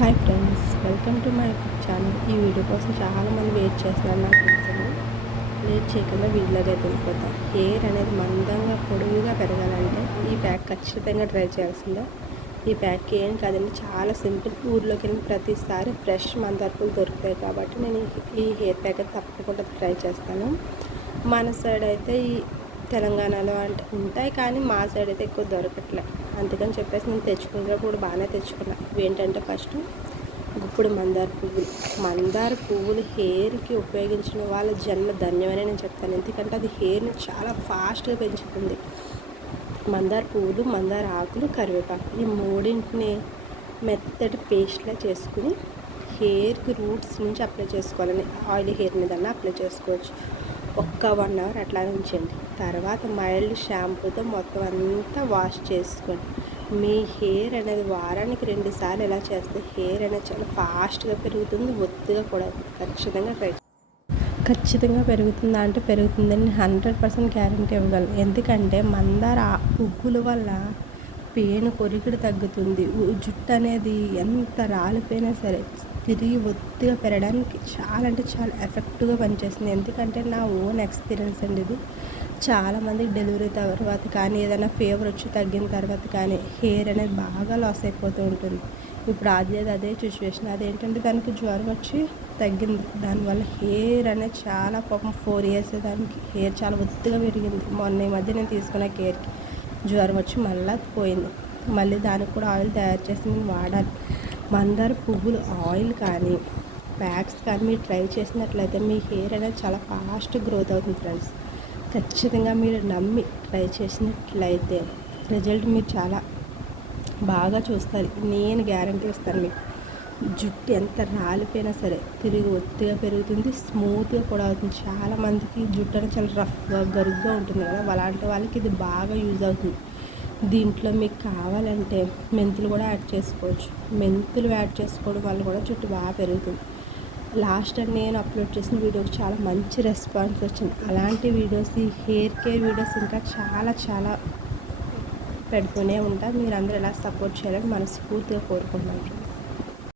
Hi friends welcome to my channel. ఈ video కోసం చాలామంది వెయిట్ చేస్తున్నారు నాకు తెలుసు లేట్ చేయకుండా వీడియోలోకి అయితే వెళ్ళిపోతాం. హెయిర్ అనేది మందంగా పొడవుగా పెరగాలంటే ఈ ప్యాక్ ఖచ్చితంగా ట్రై చేయాల్సిందే. ఈ ప్యాక్ ఏం కాదండి చాలా సింపుల్. ఊర్లోకి వెళ్ళిన ప్రతిసారి ఫ్రెష్ మందార్పులు దొరుకుతాయి కాబట్టి నేను ఈ హెయిర్ ప్యాక్ అయితే తప్పకుండా ట్రై చేస్తాను. మన సైడ్ అయితే ఈ తెలంగాణలో అంటే ఉంటాయి కానీ మా సైడ్ అయితే ఎక్కువ దొరకట్లేదు అందుకని చెప్పేసి నేను తెచ్చుకున్నప్పుడు బాగానే తెచ్చుకున్నా. ఏంటంటే ఫస్ట్ గుప్పుడు మందార పువ్వులు. మందార పువ్వులు హెయిర్కి ఉపయోగించిన వాళ్ళ జన్మ ధన్యమని నేను చెప్తాను. ఎందుకంటే అది హెయిర్ని చాలా ఫాస్ట్గా పెంచుతుంది. మందార పువ్వులు మందార ఆకులు కరివేపాకు ఈ మూడింటిని మెత్తటి పేస్ట్లా చేసుకుని హెయిర్కి రూట్స్ నుంచి అప్లై చేసుకోవాలని. ఆయిల్ హెయిర్ మీద అప్లై చేసుకోవచ్చు. ఒక్క వన్ అవర్ అట్లా ఉంచండి తర్వాత మైల్డ్ షాంపూతో మొత్తం అంతా వాష్ చేసుకోండి మీ హెయిర్ అనేది వారానికి రెండు సార్లు ఎలా చేస్తే హెయిర్ అనేది చాలా ఫాస్ట్గా పెరుగుతుంది ఒత్తుగా కూడా ఖచ్చితంగా ట్రై ఖచ్చితంగా పెరుగుతుందా అంటే పెరుగుతుందని హండ్రెడ్ పర్సెంట్ గ్యారంటీ ఇవ్వగలను. ఎందుకంటే మందార ఉగ్గుల వల్ల పేను కొరికిడి తగ్గుతుంది. జుట్టు అనేది ఎంత రాలిపోయినా సరే తిరిగి ఒత్తిగా పెరగడానికి చాలా అంటే చాలా ఎఫెక్ట్గా పనిచేస్తుంది. ఎందుకంటే నా ఓన్ ఎక్స్పీరియన్స్ అండి ఇది. చాలామందికి డెలివరీ తర్వాత కానీ ఏదైనా ఫీవర్ వచ్చి తగ్గిన తర్వాత కానీ హెయిర్ అనేది బాగా లాస్ అయిపోతూ ఉంటుంది. ఇప్పుడు అది అదే సిచ్యువేషన్ అదేంటంటే దానికి జ్వరం వచ్చి తగ్గింది. దానివల్ల హెయిర్ అనేది చాలా పాపం ఫోర్ ఇయర్స్ దానికి హెయిర్ చాలా ఒత్తిగా పెరిగింది. మొన్న ఈ మధ్య నేను తీసుకున్న కేర్కి జ్వరం వచ్చి మళ్ళీ పోయింది. మళ్ళీ దానికి కూడా ఆయిల్ తయారు చేసి నేను వాడాలి. మందార పువ్వులు ఆయిల్ కానీ ప్యాక్స్ కానీ మీరు ట్రై చేసినట్లయితే మీ హెయిర్ అనేది చాలా ఫాస్ట్ గ్రోత్ అవుతుంది ఫ్రెండ్స్. ఖచ్చితంగా మీరు నమ్మి ట్రై చేసినట్లయితే రిజల్ట్ మీరు చాలా బాగా చూస్తారు. నేను గ్యారంటీ ఇస్తాను మీకు. జుట్టు ఎంత రాలిపోయినా సరే తిరిగి ఒత్తిగా పెరుగుతుంది స్మూత్గా కూడా అవుతుంది. చాలామందికి జుట్టు అనేది చాలా రఫ్గా గరుగ్గా ఉంటుంది కదా. అలాంటి వాళ్ళకి ఇది బాగా యూజ్ అవుతుంది. దీంట్లో మీకు కావాలంటే మెంతులు కూడా యాడ్ చేసుకోవచ్చు. మెంతులు యాడ్ చేసుకోవడం వల్ల కూడా జుట్టు బాగా పెరుగుతుంది. లాస్ట్ టైం నేను అప్లోడ్ చేసిన వీడియోకి చాలా మంచి రెస్పాన్స్ వచ్చింది. అలాంటి వీడియోస్ ఈ హెయిర్ కేర్ వీడియోస్ ఇంకా చాలా చాలా పెడుతూనే ఉంటా. మీరు అందరూ ఎలా సపోర్ట్ చేయాలని మనస్ఫూర్తిగా కోరుకుంటున్నాను.